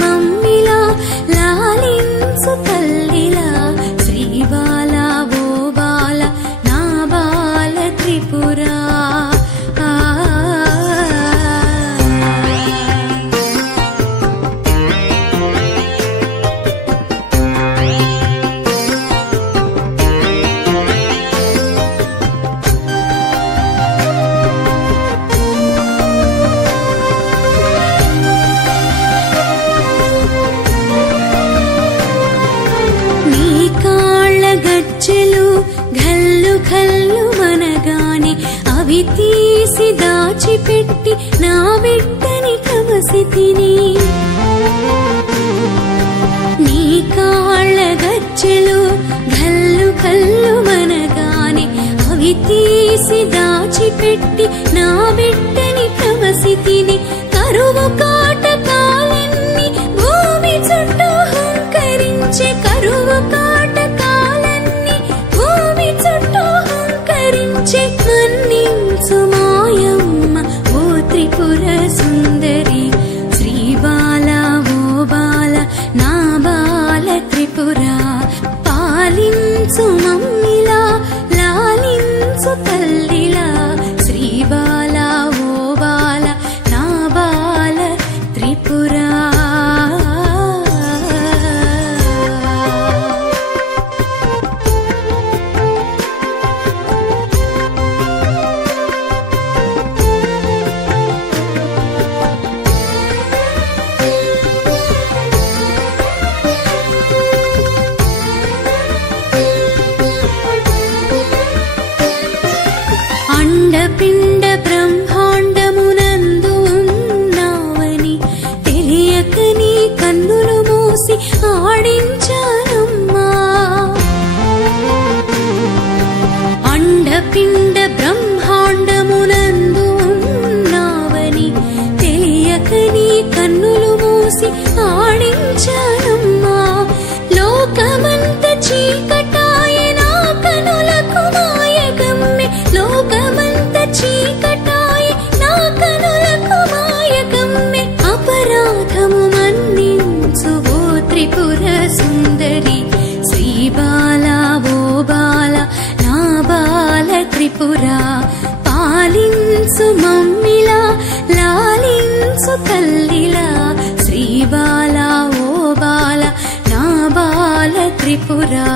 మమ్మిలా లాలించు తల్లిలా శ్రీ బాల ఓ బాల నా బాల త్రిపురా ఘల్లు ఘల్లు మనగానే అవి తీసి దాచిపెట్టి నా బిడ్డని కమసితిని నీ కాళ్ళ గజ్జెలు ఘల్లు ఘల్లు మనగానే అవి తీసి దాచిపెట్టి నా బిడ్డని కమసితిని కరువు కాటకాలన్నీ భూమి చుట్టూ హుంకరించే కరువు మన్నించు మాయమ్మ ఓ త్రిపుర సుందరి శ్రీ బాల ఓ బాల నా బాల త్రిపురా పాలించు మమ్మిలా లాలించు తల్లిలా శ్రీ బాల ఓ బాల నా బాల త్రిపురా అండపిండ బ్రహ్మాండమునందు ఉన్నావని తెలియక నీ కన్నులు మూసి ఆడించానమ్మా అండపిండ బ్రహ్మాండమునందు ఉన్నావని తెలియక నీ కన్నులు మూసి ఆడించానమ్మా లోకమంత చీకటాయ నా కనులకు మాయగమ్మె లోకమంత చీకటాయ నా కనులకు మాయగమ్మె అపరాధము మన్నించు ఓ త్రిపుర సుందరి శ్రీ బాల ఓ బాల నా బాల త్రిపురా పాలించు మమ్మిలా లాలించు తల్లిలా శ్రీ బాల ఓ బాల నా బాల త్రిపురా